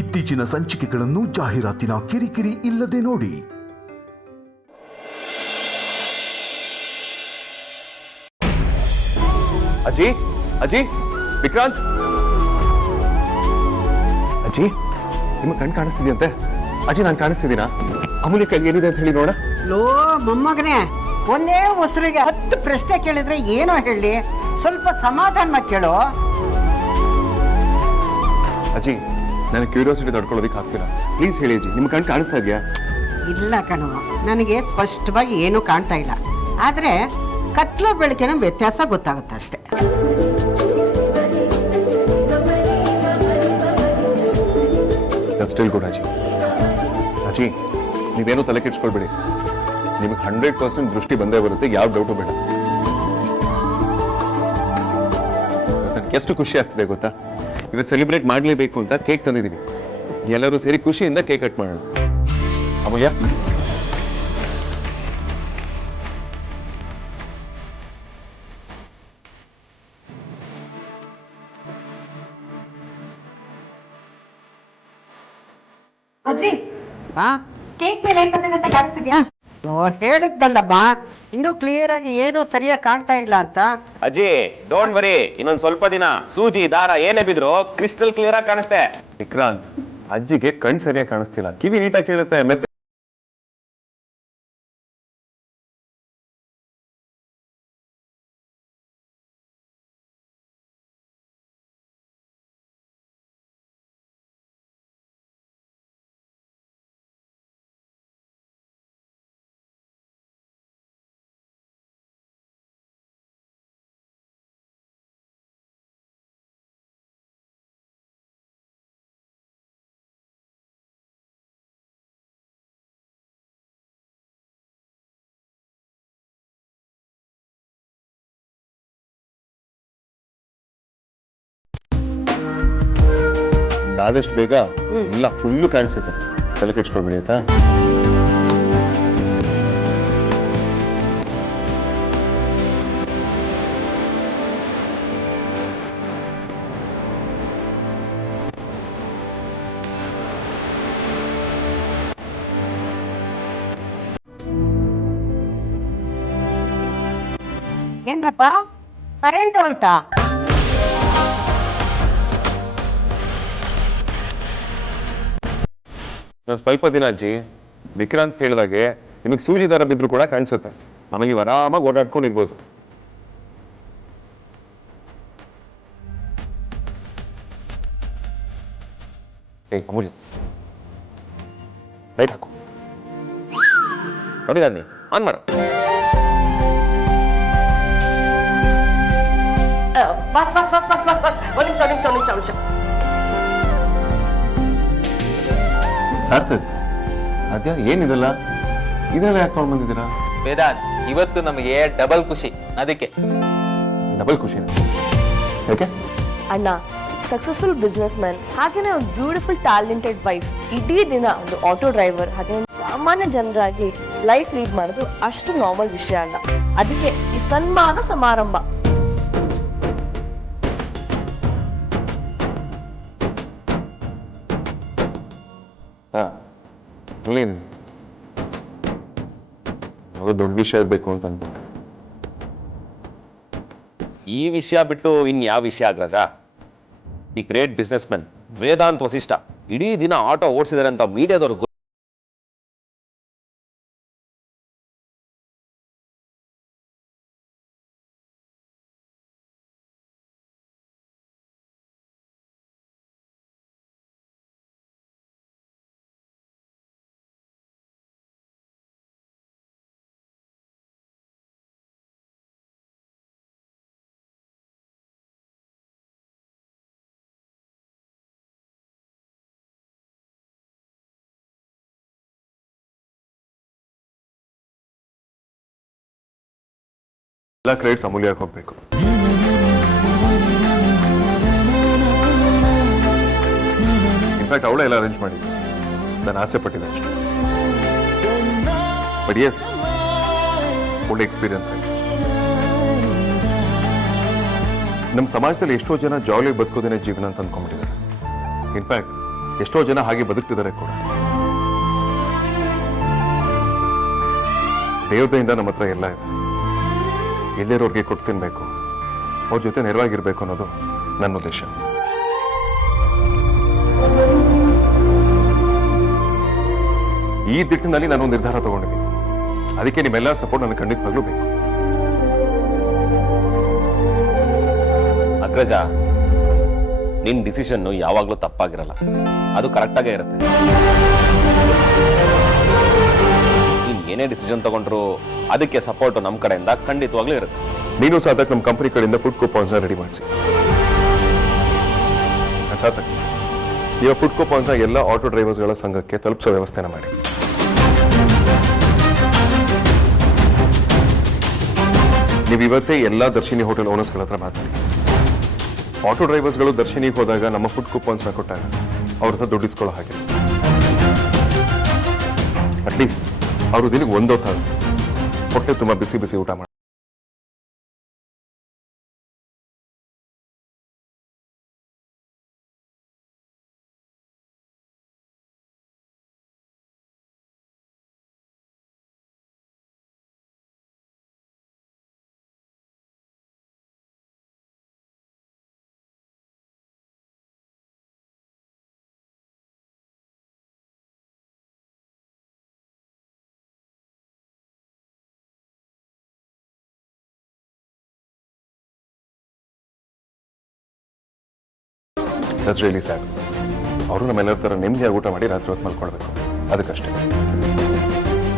ಇತ್ತೀಚಿನ ಸಂಚಿಕೆಗಳನ್ನು ಜಾಹೀರಾತಿನ ಕಿರಿಕಿರಿ ಇಲ್ಲದೆ ನೋಡಿ. ಅಜ್ಜಿ, ಅಜ್ಜಿ, ವಿಕ್ರಾಂತ್, ಅಜ್ಜಿ ನಿಮಗೆ ಕಣ್ ಕಾಣಿಸ್ತಿದ್ಯಂತೆ. ಅಜ್ಜಿ ನಾನು ಕಾಣಿಸ್ತಿದ್ದೀನಾ? ಅಮೂಲ್ಯ ಕೈಗೆ ಏನಿದೆ ಅಂತ ಹೇಳಿ ನೋಡ. ಲೋ ಮೊಮ್ಮಗನೇ, ಒಂದೇ ಉಸಿರಿಗೆ 10 ಪ್ರಶ್ನೆ ಕೇಳಿದ್ರೆ ಏನೋ ಹೇಳಿ, ಸ್ವಲ್ಪ ಸಮಾಧಾನವಾಗಿ ಕೇಳೋ. ಅಜ್ಜಿ ನನಗೆ ಕ್ಯೂರಿಯಾಸಿಟಿ ತಡ್ಕೊಳ್ಳೋದಕ್ಕೆ ಆಗ್ತಿಲ್ಲ. ಪ್ಲೀಸ್ ಹೇಳಿ ಅಜ್ಜಿ, ನಿಮ್ಮ ಕಣ್ ಕಾಣಿಸ್ತಾ ಇದೆಯಾ? ಇಲ್ಲ ಕಣೋ, ನನಗೆ ಸ್ಪಷ್ಟವಾಗಿ ಏನೂ ಕಾಣ್ತಾ ಇಲ್ಲ. ಆದ್ರೆ ಕತ್ಲು ಬೆಳಕಿನ ವ್ಯತ್ಯಾಸ ಗೊತ್ತಾಗುತ್ತೆ ಅಷ್ಟೇ. ಸ್ಟಿಲ್ ಗುಡ್ ಅಜ್ಜಿ. ಅಜ್ಜಿ ನೀವೇನೋ ತಲೆ ಕೆಡ್ಸ್ಕೊಳ್ಬೇಡಿ, ನಿಮಗೆ 100% ದೃಷ್ಟಿ ಬಂದೇ ಬರುತ್ತೆ, ಯಾವ ಡೌಟು ಬೇಡ. ನನಗೆ ಎಷ್ಟು ಖುಷಿ ಆಗ್ತಿದೆ ಗೊತ್ತಾ? ಇವತ್ತು ಸೆಲೆಬ್ರೇಟ್ ಮಾಡಲೇಬೇಕು ಅಂತ ಕೇಕ್ ತಂದಿದ್ದೀವಿ. ಎಲ್ಲರೂ ಸೇರಿ ಖುಷಿಯಿಂದ ಕೇಕ್ ಕಟ್ ಮಾಡೋಣ. ಅಮೂಲ್ಯ, ಅಜ್ಜಿ ಕೇಕ್ ಮೇಲೆ ಏನ್ ಬಂದಿದೆ ಕಾಣಿಸ್ತಿದ್ಯಾ? ಹೇಳಿದ್ದಲ್ಲಮ್ಮ, ಇನ್ನೂ ಕ್ಲಿಯರ್ ಆಗಿ ಏನು ಸರಿಯಾಗಿ ಕಾಣ್ತಾ ಇಲ್ಲ ಅಂತ. ಅಜ್ಜಿ ಡೋಂಟ್ ವರಿ, ಇನ್ನೊಂದ್ ಸ್ವಲ್ಪ ದಿನ ಸೂಜಿ ದಾರ ಏನೇ ಬಿದ್ರು ಕ್ರಿಸ್ಟಲ್ ಕ್ಲಿಯರ್ ಆಗಿ ಕಾಣಿಸ್ತೆ. ವಿಕ್ರಾಂತ್, ಅಜ್ಜಿಗೆ ಕಣ್ ಸರಿಯಾಗಿ ಕಾಣಿಸ್ತಿಲ್ಲ, ಕಿವಿ ನೀಟಾಗಿ ಕೇಳುತ್ತೆ. ಮತ್ತೆ ಆದಷ್ಟು ಬೇಗ ಇಲ್ಲ ಫುಲ್ಲು ಕಾಣಿಸುತ್ತೆ, ತಲೆ ಕೆಡ್ಸ್ಕೊಳ್ಬೇಡಿ ಆಯ್ತಾ? ಏನಪ್ಪ ಕರೆಂಟ್ ಹೋಯ್ತಾ? ಸ್ವಲ್ಪ ದಿನ ಅಜ್ಜಿ ವಿಕ್ರಾಂತ್ ಹೇಳಿದಾಗೆ ನಿಮಗೆ ಸೂಜಿ ದಾರ ಬಿದ್ರು ಕೂಡ ಕಾಣಿಸುತ್ತೆ. ಆಮೇಲೆ ನೀವು ಆರಾಮಾಗಿ ಓಡಾಡ್ಕೊಂಡಿರ್ಬೋದು. ಅಮೂಲ್ಯ ಲೈಟ್ ಹಾಕು. ನೋಡಿದಾನಿ ಆನ್ ಮಾಡು. ಸಾರ್ಥಕ್, ಅದ್ಯಾ ಏನಿದೆಲ್ಲ? ಇದೆಲ್ಲ ಯಾಕೆ ತಗೊಂಡ್ ಬಂದಿದ್ದೀರಾ? ವೇದಾಂತ್, ಇವತ್ತು ನಮಗೆ ಡಬಲ್ ಖುಷಿ, ಅದಕ್ಕೆ. ಡಬಲ್ ಖುಷಿನ ಯಾಕೆ? ಅಣ್ಣ ಸಕ್ಸಸ್ಫುಲ್ ಬಿಸ್ನೆಸ್ ಮ್ಯಾನ್, ಹಾಗೇನೆ ಒಂದು ಬ್ಯೂಟಿಫುಲ್ ಟ್ಯಾಲೆಂಟೆಡ್ ವೈಫ್, ಇಡೀ ದಿನ ಒಂದು ಆಟೋ ಡ್ರೈವರ್, ಹಾಗೆ ಸಾಮಾನ್ಯ ಜನರಾಗಿ ಲೈಫ್ ಲೀಡ್ ಮಾಡೋದು ಅಷ್ಟು ನಾರ್ಮಲ್ ವಿಷಯ ಅಲ್ಲ. ಅದಕ್ಕೆ ಈ ಸನ್ಮಾನ ಸಮಾರಂಭ. ದೊಡ್ಡ ವಿಷಯ ಇರ್ಬೇಕು ಅಂತ ಅನ್ಕೊಂಡೆ. ಈ ವಿಷಯ ಬಿಟ್ಟು ಇನ್ ಯಾವ ವಿಷಯ ಆಗ್ರದ? The great business man Vedant Vasishtha ಇಡೀ ದಿನ ಆಟೋ ಓಡಿಸಿದಾರೆ ಅಂತ ಮೀಡಿಯಾದವ್ರು ಎಲ್ಲ ಕ್ರೆಡಿಟ್ಸ್ ಅಮೂಲ್ಯಕ್ಕೆ ಹೋಗ್ಬೇಕು. ಇನ್ಫ್ಯಾಕ್ಟ್ ಅವಳೇ ಎಲ್ಲ ಅರೇಂಜ್ ಮಾಡಿದ್ದೆ, ನಾನು ಆಸೆ ಪಟ್ಟಿದ್ದೆ ಅಷ್ಟೇ. ಬಟ್ ಎಸ್, ಒಳ್ಳೆ ಎಕ್ಸ್ಪೀರಿಯನ್ಸ್ ಆಗಿದೆ. ನಮ್ಮ ಸಮಾಜದಲ್ಲಿ ಎಷ್ಟೋ ಜನ ಜಾಲಿ ಬದುಕೋದೇನೆ ಜೀವನ ಅಂತ ಅಂದ್ಕೊಂಡ್ಬಿಟ್ಟಿದ್ದಾರೆ. ಇನ್ಫ್ಯಾಕ್ಟ್ ಎಷ್ಟೋ ಜನ ಹಾಗೆ ಬದುಕ್ತಿದ್ದಾರೆ ಕೂಡ. ದೇವತೆಯಿಂದ ನಮ್ಮ ಹತ್ರ ಎಲ್ಲ ಇದೆ. ಎಲ್ಲಿರೋರ್ಗೆ ಕೊಟ್ಟು ತಿನ್ಬೇಕು, ಅವ್ರ ಜೊತೆ ನೆರವಾಗಿರ್ಬೇಕು ಅನ್ನೋದು ನನ್ನ ಉದ್ದೇಶ. ಈ ದಿಟ್ಟಿನಲ್ಲಿ ನಾನು ನಿರ್ಧಾರ ತಗೊಂಡಿದ್ದೀನಿ. ಅದಕ್ಕೆ ನಿಮ್ಮೆಲ್ಲ ಸಪೋರ್ಟ್ ನನಗೆ ಖಂಡಿತವಾಗ್ಲೂ ಬೇಕು. ಅಗ್ರಜ, ನಿನ್ ಡಿಸಿಷನ್ ಯಾವಾಗ್ಲೂ ತಪ್ಪಾಗಿರಲ್ಲ, ಅದು ಕರೆಕ್ಟಾಗೇ ಇರುತ್ತೆ. ನೀನ್ ಏನೇ ಡಿಸಿಷನ್ ತಗೊಂಡ್ರು ಅದಕ್ಕೆ ಸಪೋರ್ಟ್ ನಮ್ಮ ಕಡೆಯಿಂದ ಖಂಡಿತವಾಗ್ಲೂ ಇರುತ್ತೆ. ನೀನು ಸಾಧಕ್ ನಮ್ಮ ಕಂಪನಿ ಕಡೆಯಿಂದ ಫುಡ್ ಕೂಪನ್ಸ್ನ ರೆಡಿ ಮಾಡಿಸಿ. ಸಾಧಕ್, ಈಗ ಫುಡ್ ಕೂಪನ್ಸ್ನ ಎಲ್ಲ ಆಟೋ ಡ್ರೈವರ್ಸ್ಗಳ ಸಂಘಕ್ಕೆ ತಲುಪಿಸೋ ವ್ಯವಸ್ಥೆನ ಮಾಡಿ. ನೀವು ಇವತ್ತೇ ಎಲ್ಲ ದರ್ಶಿನಿ ಹೋಟೆಲ್ ಓನರ್ಸ್ಗಳ ಹತ್ರ ಮಾತಾಡಿ. ಆಟೋ ಡ್ರೈವರ್ಸ್ಗಳು ದರ್ಶಿನಿಗೆ ಹೋದಾಗ ನಮ್ಮ ಫುಡ್ ಕೂಪನ್ಸ್ನ ಕೊಟ್ಟಾಗ ಅವ್ರ ಹತ್ರ ದುಡ್ಡಿಸ್ಕೊಳ್ಳೋ ಹಾಗೆ. ಅಟ್ಲೀಸ್ಟ್ ಅವರು ದಿನಕ್ಕೆ ಒಂದೊತ್ತಾಗ ಹೊಟ್ಟೆ ತುಂಬ ಬಿಸಿ ಬಿಸಿ ಊಟ ಮಾಡಿ. That's really sad. ಅವರು ನಮ್ಮೆಲ್ಲರ ಥರ ನೆಮ್ಮದಿಯಾಗಿ ಊಟ ಮಾಡಿ ರಾತ್ರಿ ಹೊತ್ತು ಮಲ್ಕೊಳ್ಬೇಕು, ಅದಕ್ಕಷ್ಟೇ.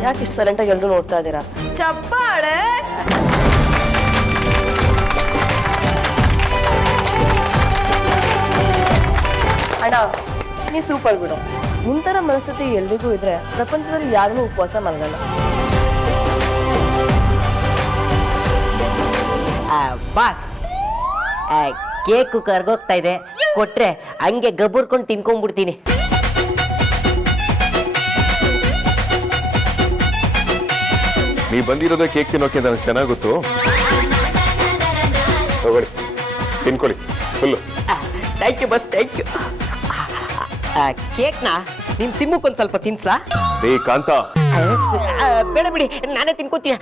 ಯಾಕೆ ಇಷ್ಟು ಸೈಲೆಂಟಾಗಿ ಎಲ್ಲರೂ ನೋಡ್ತಾ ಇದ್ದೀರಾ? ಚಪ್ಪಾಳೆ. ಅಣ್ಣ, ನೀ ಸೂಪರ್ ಬಿಡು. ನಿಂತರ ಮನಸ್ಥಿತಿ ಎಲ್ರಿಗೂ ಇದ್ರೆ ಪ್ರಪಂಚದಲ್ಲಿ ಯಾರನ್ನೂ ಉಪವಾಸ ಮಲಗಲ್ಲ. ಬಾಸ್, ಕೇಕು ಕರ್ಗೋಗ್ತಾ ಇದೆ, ಕೊಟ್ರೆ ಹಂಗೆ ಗಬ್ಬುರ್ಕೊಂಡು ತಿನ್ಕೊಂಡ್ಬಿಡ್ತೀನಿ. ನೀವು ಬಂದಿರೋದೇ ಕೇಕ್ ತಿನ್ನೋಕೆ ನನಗೆ ಚೆನ್ನಾಗಿ ಗೊತ್ತು. ತಗೊಳ್ಳಿ, ತಿನ್ಕೊಳ್ಳಿ full. Thank you boss, thank you. ಕೇಕ್ನ ನಿಮ್ ತಿಮ್ಮಕ್ಕೊಂದು ಸ್ವಲ್ಪ ತಿನ್ಸ್ಲಾ? ಕಾಂತ, ಬೇಡ ಬಿಡಿ, ನಾನೇ ತಿನ್ಕೋತೀನಿ.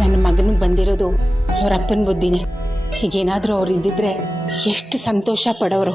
ನನ್ನ ಮಗನಿಗೆ ಬಂದಿರೋದು ಅವ್ರ ಅಪ್ಪನ ಬುದ್ಧಿನೇ. ಹೀಗೇನಾದರೂ ಅವ್ರು ಇದ್ದಿದ್ರೆ ಎಷ್ಟು ಸಂತೋಷ ಪಡೋರು.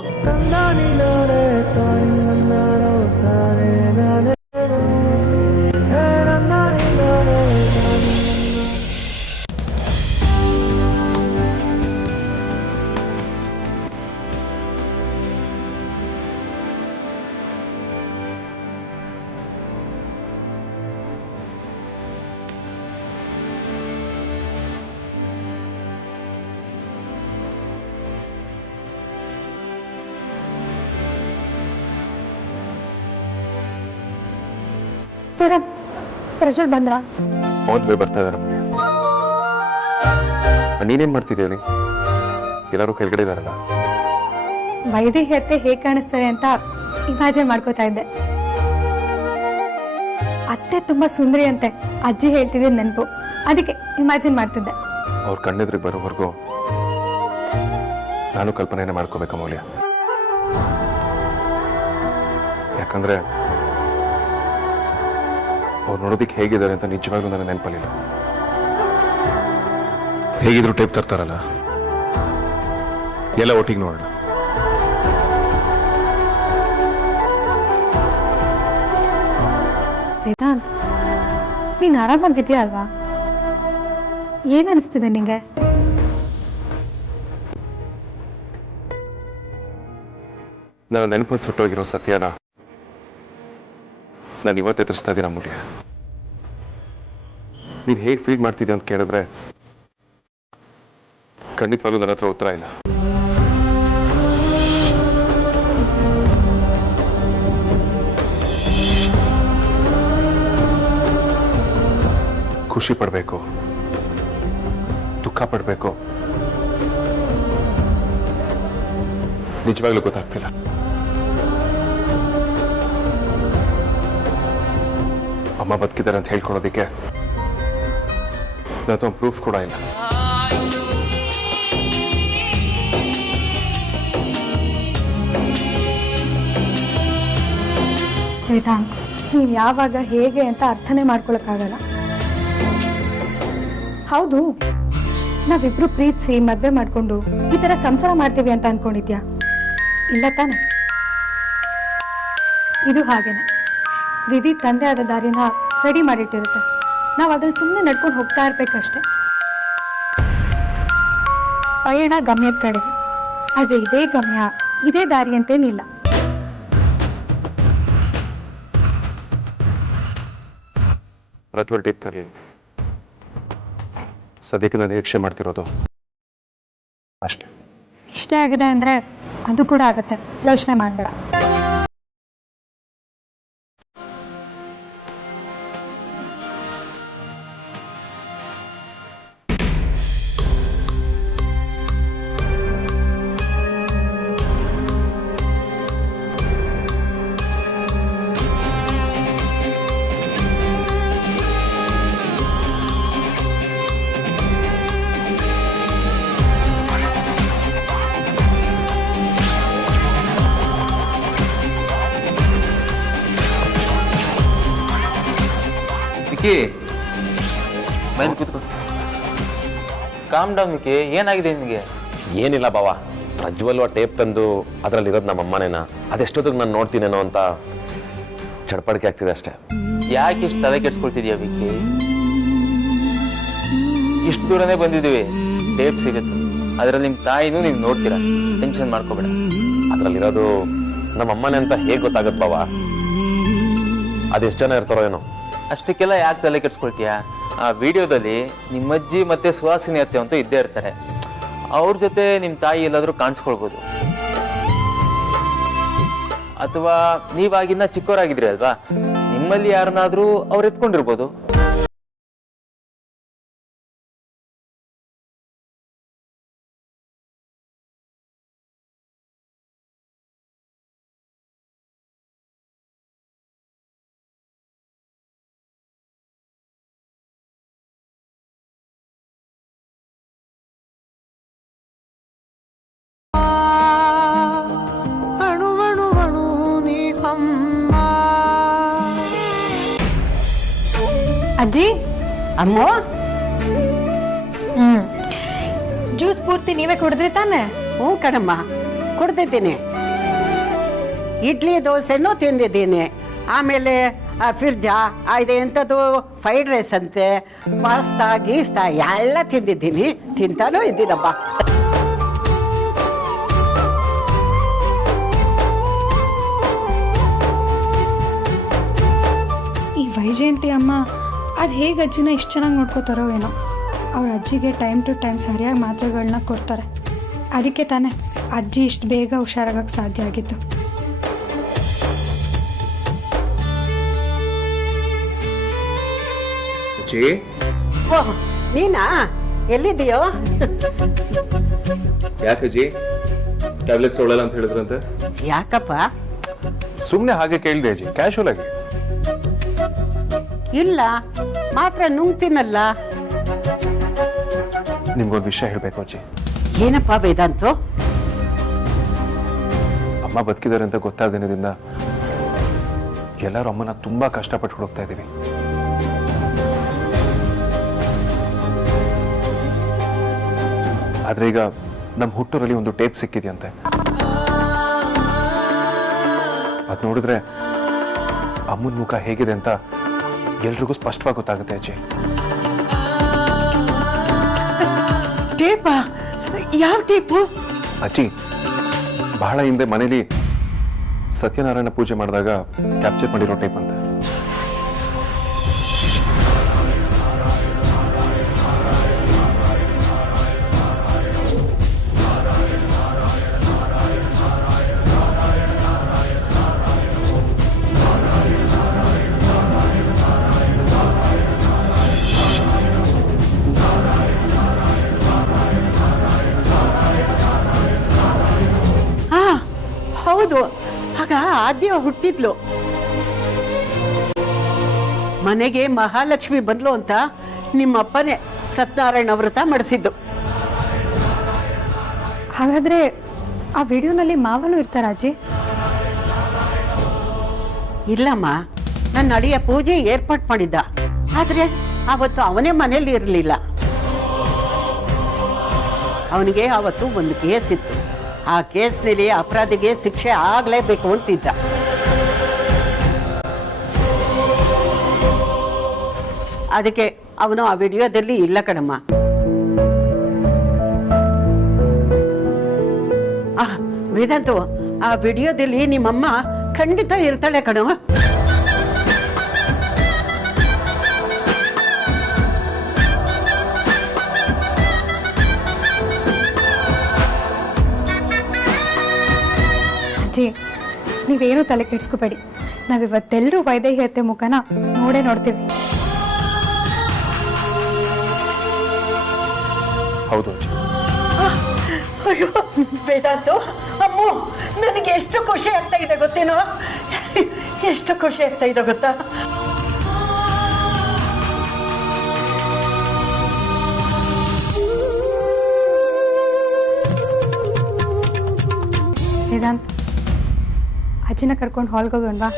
ಪ್ರಜ್ವಲ್ ಬಂದ್ರ? ಮೊದ್ಲೇ ಬರ್ತಾ ಇದಾರೆ. ನೀನೇನ್ ಮಾಡ್ತಿದ್ದೀರಿ? ಎಲ್ಲರೂ ಕೆಳಗಡೆ ಇದಾರಲ್ಲ. ವೈದೇಹಿ ಅತ್ತೆ ಹೇಗೆ ಕಾಣಿಸ್ತಾರೆ ಅಂತ ಇಮ್ಯಾಜಿನ್ ಮಾಡ್ಕೋತಾ ಇದ್ದೆ. ಅತ್ತೆ ತುಂಬಾ ಸುಂದರಿ ಅಂತೆ ಅಜ್ಜಿ ಹೇಳ್ತಿದ್ದೆ ನೆನಪು, ಅದಕ್ಕೆ ಇಮ್ಯಾಜಿನ್ ಮಾಡ್ತಿದ್ದೆ. ಅವ್ರ ಕಣ್ಣೆದ್ರಿಗೆ ಬರೋವರೆಗೂ ನಾನು ಕಲ್ಪನೆಯನ್ನ ಮಾಡ್ಕೋಬೇಕ ಮೌಲ್ಯ. ಯಾಕಂದ್ರೆ ಅವ್ರು ನೋಡೋದಿಕ್ಕೆ ಹೇಗಿದ್ದಾರೆ ಅಂತ ನಿಜವಾಗ್ಲೂ ನನಗೆ ನೆನಪಲ್ಲಿಲ್ಲ. ಹೇಗಿದ್ರು ಟೇಪ್ ತರ್ತಾರಲ್ಲ, ಎಲ್ಲ ಒಟ್ಟಿಗೆ ನೋಡೋಣ. ವೇದಾಂತ್, ನೀನ್ ಆರಾಮಾಗಿದ್ಯಾ ಅಲ್ವಾ? ಏನ್ ಅನಿಸ್ತಿದೆ ನಿಂಗೆ? ನಾನು ನೆನಪು ಸುಟ್ಟೋಗಿರೋ ಸತ್ಯನ ನಾನು ಇವತ್ತು ಎದುರಿಸ್ತಾ ಇದ್ದೀನಿ ಅಮೂಲ್ಯ. ನೀನು ಹೇಗೆ ಫೀಲ್ ಮಾಡ್ತಿದ್ದೆ ಅಂತ ಕೇಳಿದ್ರೆ ಖಂಡಿತವಾಗ್ಲೂ ನನ್ನ ಹತ್ರ ಉತ್ತರ ಇಲ್ಲ. ಖುಷಿ ಪಡಬೇಕು, ದುಃಖ ಪಡಬೇಕು, ನಿಜವಾಗ್ಲೂ ಗೊತ್ತಾಗ್ತಿಲ್ಲ. ಅಮ್ಮ ಬದುಕಿದ್ದಾರೆ ಅಂತ ಹೇಳ್ಕೊಳ್ಳೋದಕ್ಕೆ ನನ್ನ ಪ್ರೂಫ್ ಕೂಡ ಇಲ್ಲ. ವೇದಾಂತ್, ನೀವು ಯಾವಾಗ ಹೇಗೆ ಅಂತ ಅರ್ಥನೇ ಮಾಡ್ಕೊಳಕ್ಕಾಗಲ್ಲ. ಹೌದು, ನಾವಿಬ್ರು ಪ್ರೀತಿಸಿ ಮದ್ವೆ ಮಾಡ್ಕೊಂಡು ಈ ತರ ಸಂಸಾರ ಮಾಡ್ತೀವಿ ಅಂತ ಅನ್ಕೊಂಡಿದ್ಯಾ? ಇಲ್ಲ ತಾನೆ? ಇದು ಹಾಗೇನೆ, ವಿಧಿ ತಂದೆ ಆದ ದಾರಿನ ರೆಡಿ ಮಾಡಿಟ್ಟಿರುತ್ತೆ. ನಾವು ಅದ್ರಲ್ಲಿ ಸುಮ್ಮನೆ ನಡ್ಕೊಂಡು ಹೋಗ್ತಾ ಇರ್ಬೇಕಷ್ಟೆ. ಪಯಣ ಗಮ್ಯದ ಕಡೆಗೆ, ಆದ್ರೆ ಇದೇ ಗಮ್ಯ ಇದೇ ದಾರಿ ಅಂತೇನಿಲ್ಲ. ಸದ್ಯಕ್ಕೆ ನಾನು ನಿರೀಕ್ಷೆ ಮಾಡ್ತಿರೋದು ಅಷ್ಟೇ. ಇಷ್ಟ ಆಗಿದೆ ಅಂದ್ರೆ ಅದು ಕೂಡ ಆಗತ್ತೆ, ಯೋಚನೆ ಮಾಡಬೇಡ. ಬಂದು ಕೂತ್ಕೋ. ಕಾಮ್ ಡೌನ್ ಮಿಕ್ಕಿ, ಏನಾಗಿದೆ ನಿನಗೆ? ಏನಿಲ್ಲ ಬಾವ, ಪ್ರಜ್ವಲ್ವ ಟೇಪ್ ತಂದು ಅದರಲ್ಲಿರೋದು ನಮ್ಮ ಅಮ್ಮನೇನ, ಅದೆಷ್ಟೊತ್ತಿಗೆ ನಾನು ನೋಡ್ತೀನೇನೋ ಅಂತ ಚಡ್ಪಡಿಕೆ ಆಗ್ತಿದೆ ಅಷ್ಟೇ. ಯಾಕೆ ಇಷ್ಟು ತಲೆ ಕೆಡ್ಸ್ಕೊಳ್ತಿದ್ಯಾ ವಿಕ್ಕಿ? ಇಷ್ಟು ದೂರನೇ ಬಂದಿದ್ದೀವಿ, ಟೇಪ್ ಸಿಗುತ್ತೆ. ಅದರಲ್ಲಿ ನಿಮ್ಮ ತಾಯಿನೂ ನೀವು ನೋಡ್ತೀರಾ, ಟೆನ್ಷನ್ ಮಾಡ್ಕೋಬೇಡ. ಅದರಲ್ಲಿರೋದು ನಮ್ಮ ಅಮ್ಮನೇ ಅಂತ ಹೇಗೆ ಗೊತ್ತಾಗತ್ತೆ ಬಾವ? ಅದೆಷ್ಟು ಜನ ಇರ್ತಾರೋ ಏನೋ. ಅಷ್ಟಕ್ಕೆಲ್ಲ ಯಾಕೆ ತಲೆ ಕೆಡ್ಸ್ಕೊಳ್ತೀಯಾ? ಆ ವಿಡಿಯೋದಲ್ಲಿ ನಿಮ್ಮಜ್ಜಿ ಮತ್ತೆ ಸುಹಾಸಿನಿ ಅತ್ತೆ ಅಂತೂ ಇದ್ದೇ ಇರ್ತಾರೆ. ಅವ್ರ ಜೊತೆ ನಿಮ್ಮ ತಾಯಿ ಎಲ್ಲಾದರೂ ಕಾಣಿಸ್ಕೊಳ್ಬೋದು. ಅಥವಾ ನೀವಾಗಿನ್ನ ಚಿಕ್ಕವರಾಗಿದ್ರಿ ಅಲ್ವಾ, ನಿಮ್ಮಲ್ಲಿ ಯಾರನ್ನಾದ್ರೂ ಅವ್ರು ಎತ್ಕೊಂಡಿರ್ಬೋದು. ಅಜ್ಜಿ, ಅಮ್ಮ, ಜ್ಯೂಸ್ ಪೂರ್ತಿ ನೀವೇ ಕುಡಿದ್ರಿ ತಾನೆ? ಹ್ಞೂ ಕಣಮ್ಮ, ಕುಡ್ದಿದ್ದೀನಿ. ಇಡ್ಲಿ ದೋಸೆನೂ ತಿಂದಿದ್ದೀನಿ. ಆಮೇಲೆ ಫಿರ್ಜಾ ಇದೆ ಎಂಥದ್ದು ಫ್ರೈಡ್ ರೈಸ್ ಅಂತೆ, ಪಾಸ್ತಾ ಗೀಸ್ತಾ ಎಲ್ಲ ತಿಂದಿದ್ದೀನಿ, ತಿಂತಾನೂ ಇದ್ದೀನಮ್ಮ. ಈ ವೈಜಯಂತಿ ಅಮ್ಮ ಅದು ಹೇಗೆ ಅಜ್ಜಿನ ಇಷ್ಟು ಚೆನ್ನಾಗಿ ನೋಡ್ಕೋತಾರೋ ಏನೋ. ಅವ್ರ ಅಜ್ಜಿಗೆ ಟೈಮ್ ಟು ಟೈಮ್ ಸರಿಯಾಗಿ ಮಾತ್ರೆಗಳನ್ನ ಕೊಡ್ತಾರೆ. ಅದಕ್ಕೆ ತಾನೇ ಅಜ್ಜಿ ಇಷ್ಟು ಬೇಗ ಹುಷಾರಾಗಕ್ಕೆ ಸಾಧ್ಯ ಆಗಿತ್ತು. ಓಹ್, ನೀನಾ? ಎಲ್ಲಿದ್ದೀಯೋ? ಯಾಕಜ್ಜಿ ಟ್ಯಾಬ್ಲೆಟ್ಸ್ ತೊಗೊಳ್ಳಲ್ಲ ಅಂತ ಹೇಳಿದ್ರಂತೆ? ಯಾಕಪ್ಪ? ಸುಮ್ಮನೆ ಹಾಗೆ ಕೇಳಿದೆ ಅಜ್ಜಿ, ಕ್ಯಾಶುವಲ್ ಆಗಿ. ಇಲ್ಲ, ಮಾತ್ರ ನುಂಗ್ತೀನಲ್ಲ. ನಿಮ್ಗೊಂದು ವಿಷಯ ಹೇಳ್ಬೇಕು ಅಜ್ಜಿ. ಏನಪ್ಪ ವೇದಾಂತು? ಅಮ್ಮ ಬದುಕಿದ್ದಾರೆ ಅಂತ ಗೊತ್ತಾದ ದಿನದಿಂದ ಎಲ್ಲರೂ ಅಮ್ಮನ ತುಂಬಾ ಕಷ್ಟಪಟ್ಟು ಹುಡುಕ್ತಾ ಇದ್ದೀವಿ. ಆದ್ರೆ ಈಗ ನಮ್ಮ ಹುಟ್ಟೂರಲ್ಲಿ ಒಂದು ಟೇಪ್ ಸಿಕ್ಕಿದೆಯಂತೆ. ಅದ್ ನೋಡಿದ್ರೆ ಅಮ್ಮನ ಮುಖ ಹೇಗಿದೆ ಅಂತ ಎಲ್ರಿಗೂ ಸ್ಪಷ್ಟವಾಗಿ ಗೊತ್ತಾಗುತ್ತೆ ಅಜ್ಜಿ. ಟೇಪ? ಯಾವ ಟೇಪು? ಅಜ್ಜಿ, ಬಹಳ ಹಿಂದೆ ಮನೇಲಿ ಸತ್ಯನಾರಾಯಣ ಪೂಜೆ ಮಾಡಿದಾಗ ಕ್ಯಾಪ್ಚರ್ ಮಾಡಿರೋ ಟೇಪ್ ಅಂತ. ಹೌದು, ಆಗ ಆದ್ಯ ಹುಟ್ಟಿದ್ಲು. ಮನೆಗೆ ಮಹಾಲಕ್ಷ್ಮಿ ಬಂದ್ಲು ಅಂತ ನಿಮ್ಮಪ್ಪನೇ ಸತ್ಯನಾರಾಯಣ ವ್ರತ ಮಾಡಿಸಿದ್ದು. ಹಾಗಾದರೆ ಆ ವಿಡಿಯೋನಲ್ಲಿ ಮಾವನು ಇರ್ತಾರ ಅಜ್ಜಿ? ಇಲ್ಲಮ್ಮ, ನನ್ನ ಅಳಿಯ ಪೂಜೆ ಏರ್ಪಾಟ್ ಮಾಡಿದ್ದ, ಆದರೆ ಅವತ್ತು ಅವನೇ ಮನೇಲಿ ಇರಲಿಲ್ಲ. ಅವನಿಗೆ ಅವತ್ತು ಒಂದು ಕೇಸ್ ಇತ್ತು. ಆ ಕೇಸ್ನಲ್ಲಿ ಅಪರಾಧಿಗೆ ಶಿಕ್ಷೆ ಆಗಲೇಬೇಕು ಅಂತಿದ್ದ. ಅದಕ್ಕೆ ಅವನು ಆ ವಿಡಿಯೋದಲ್ಲಿ ಇಲ್ಲ ಕಣಮ್ಮ. ವೇದಾಂತು, ಆ ವಿಡಿಯೋದಲ್ಲಿ ನಿಮ್ಮಮ್ಮ ಖಂಡಿತ ಇರ್ತಾಳೆ ಕಣವ. ಅಜ್ಜಿ, ನೀವೇನು ತಲೆ ಕೆಡಿಸ್ಕೋಬೇಡಿ. ನಾವಿವತ್ತೆಲ್ಲರೂ ವೈದೇಹಿ ಅತ್ತೆ ಮುಖನ ನೋಡ್ತೀವಿ. ಹೌದು ಅಜ್ಜಿ. ಅಯ್ಯೋ ವೇದಾಂತು, ಅಮ್ಮು, ನನಗೆ ಎಷ್ಟು ಖುಷಿ ಆಗ್ತಾ ಇದೆ ಗೊತ್ತೇನೋ, ಎಷ್ಟು ಖುಷಿ ಆಗ್ತಾ ಇದೆ ಗೊತ್ತಾ. ವೇದಾಂತ್, ಅಜ್ಜಿನ ಕರ್ಕೊಂಡು ಹಾಲ್ಗೆ ಹೋಗೋಣವಾ?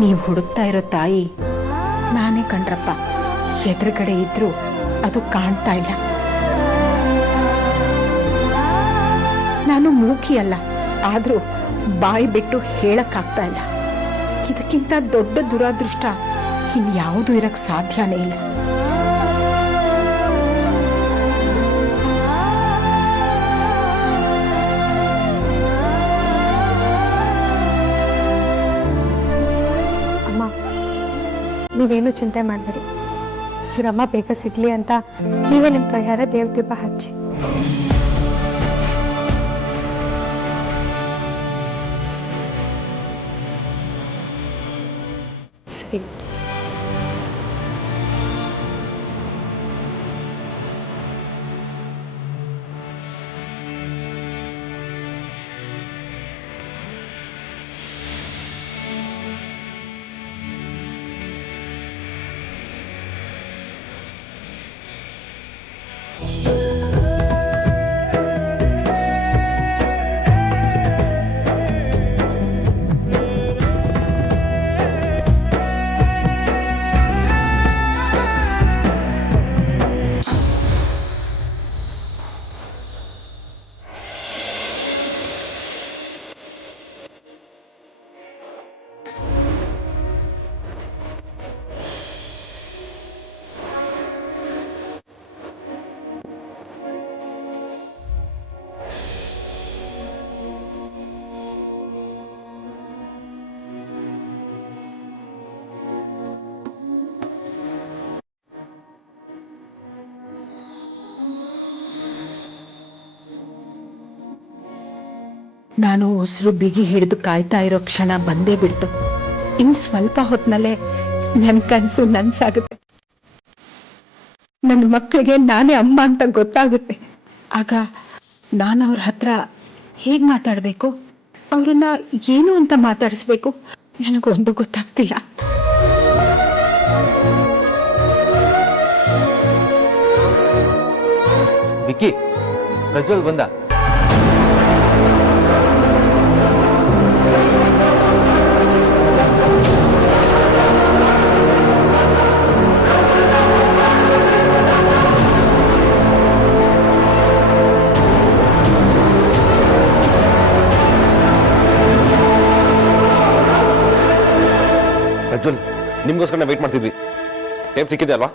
ನೀವು ಹುಡುಕ್ತಾ ಇರೋ ತಾಯಿ ನಾನೇ ಕಣ್ರಪ್ಪ. ಎದುರುಗಡೆ ಇದ್ರೂ ಅದು ಕಾಣ್ತಾ ಇಲ್ಲ. ನಾನು ಮೂಕಿ ಅಲ್ಲ, ಆದ್ರೂ ಬಾಯಿ ಬಿಟ್ಟು ಹೇಳಕ್ಕಾಗ್ತಾ ಇಲ್ಲ. ಇದಕ್ಕಿಂತ ದೊಡ್ಡ ದುರಾದೃಷ್ಟ ಇನ್ಯಾವುದೂ ಇರಕ್ ಸಾಧ್ಯನೇ ಇಲ್ಲ. ನೀವೇನು ಚಿಂತೆ ಮಾಡಬೇಡಿ. ಇವರಮ್ಮ ಬೇಗ ಸಿಗ್ಲಿ ಅಂತ ನೀವೇ ನಿಮ್ಮ ಕೈಯಾರ ದೇವ್ ದೀಪ ಹಚ್ಚಿ. ಸರಿ. ನಾನು ಉಸಿರು ಬಿಗಿ ಹಿಡಿದು ಕಾಯ್ತಾ ಇರೋ ಕ್ಷಣ ಬಂದೇ ಬಿಡ್ತು. ಇನ್ ಸ್ವಲ್ಪ ಹೊತ್ತಿನಲ್ಲೇ ನನ್ನ ಕನಸು ನನ್ಸಾಗುತ್ತೆ. ನನ್ನ ಮಕ್ಕಳಿಗೆ ನಾನೇ ಅಮ್ಮ ಅಂತ ಗೊತ್ತಾಗುತ್ತೆ. ಆಗ ನಾನು ಅವ್ರ ಹತ್ರ ಹೇಗೆ ಮಾತಾಡಬೇಕು, ಅವ್ರನ್ನ ಏನು ಅಂತ ಮಾತಾಡಿಸ್ಬೇಕು, ನನಗೊಂದು ಗೊತ್ತಾಗ್ತಿಲ್ಲ. ವಿಕ್ಕಿ, ಪ್ರಜ್ವಲ್ ಬಂದ. ಪ್ರಜ್ವಲ್, ನಿಮ್ಗೋಸ್ಕರ ವೇಟ್ ಮಾಡ್ತಿದ್ವಿ. ಟೇಪ್ ಸಿಕ್ಕಿದೆ ಅಲ್ವಾ?